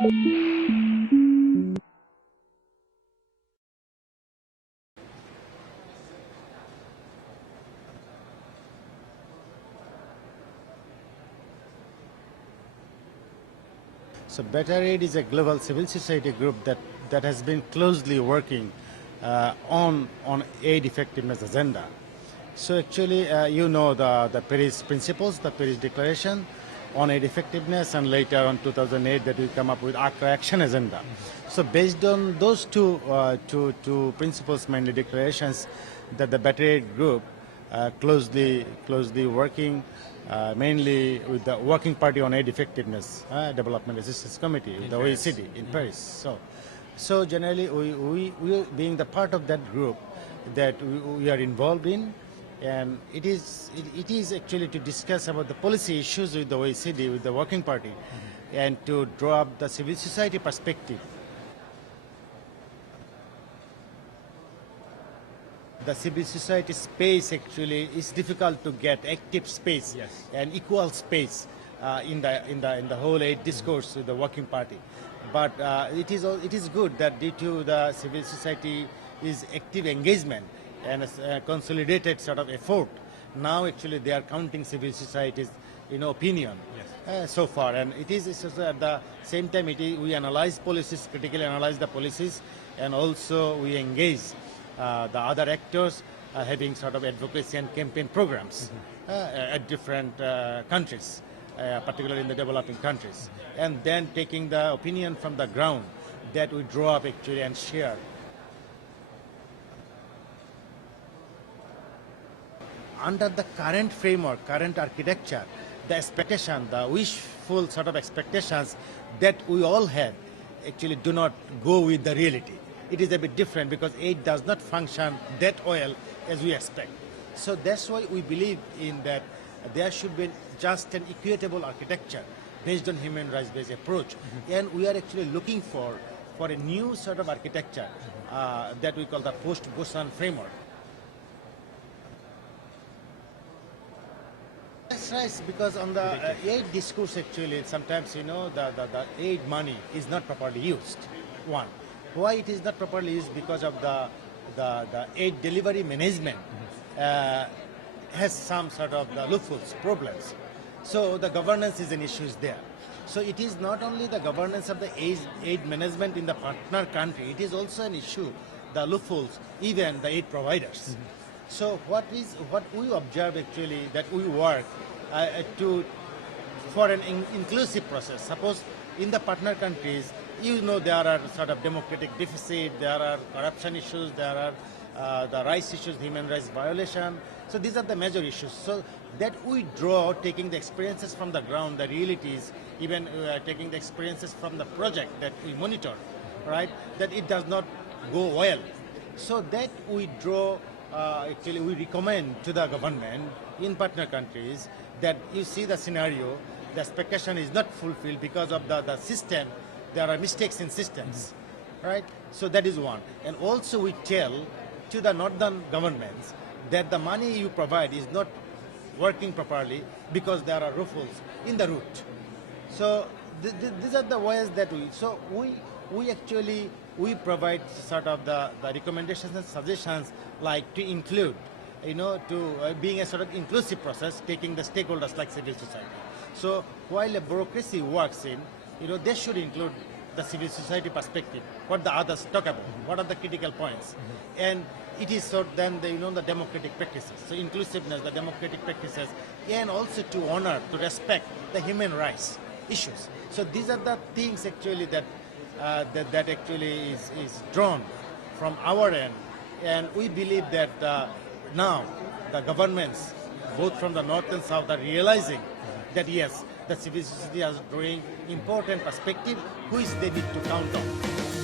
So BetterAid is a global civil society group that has been closely working on aid effectiveness agenda. So actually, the Paris principles, the Paris Declaration on aid effectiveness, and later on 2008 that we come up with Accra Action Agenda. So based on those two principles, mainly declarations, that the BetterAid group closely working mainly with the Working Party on Aid Effectiveness Development Assistance Committee, the OECD in Paris. So generally, we being the part of that group that we are involved in, and it is actually to discuss about the policy issues with the OECD, with the Working Party, and to draw up the civil society perspective. The civil society space actually is difficult to get active space and equal space in the whole aid discourse with the Working Party. But it is good that due to the civil society is active engagement and a consolidated sort of effort, now actually they are counting civil society's opinion so far, and it is at the same time we analyze policies, critically analyze the policies, and also we engage the other actors having sort of advocacy and campaign programs at different countries, particularly in the developing countries, and then taking the opinion from the ground that we draw up actually and share. Under the current framework, current architecture, the expectation, the wishful sort of expectations that we all have actually do not go with the reality. It is a bit different because aid does not function that well as we expect. So that's why we believe in that there should be just an equitable architecture based on human rights-based approach. And we are actually looking for a new sort of architecture that we call the post-Busan framework. That's right, because on the aid discourse actually, sometimes the aid money is not properly used. One. Why it is not properly used? Because of the aid delivery management has some sort of the loopholes, problems. So the governance is an issue there. So it is not only the governance of the aid management in the partner country, it is also an issue, the loopholes, even the aid providers. So what we observe actually that we work for an inclusive process. Suppose in the partner countries, there are sort of democratic deficit, there are corruption issues, there are the rights issues, human rights violation. So these are the major issues. So that we draw, taking the experiences from the ground, the realities, even taking the experiences from the project that we monitor, right? That it does not go well. So that we draw, actually we recommend to the government in partner countries that you see the scenario, the expectation is not fulfilled because of the system. There are mistakes in systems, right? So that is one. And also we tell to the northern governments that the money you provide is not working properly because there are loopholes in the route. So these are the ways that we provide sort of the recommendations and suggestions, like to include, being a sort of inclusive process, taking the stakeholders like civil society. So while a bureaucracy works in, they should include the civil society perspective, what the others talk about, what are the critical points. And it is so then the democratic practices, so inclusiveness, the democratic practices, and also to honor, to respect the human rights issues. So these are the things actually that actually is drawn from our end. And we believe that now the governments, both from the north and south, are realizing that yes, the civil society is drawing important perspective, which they need to count on.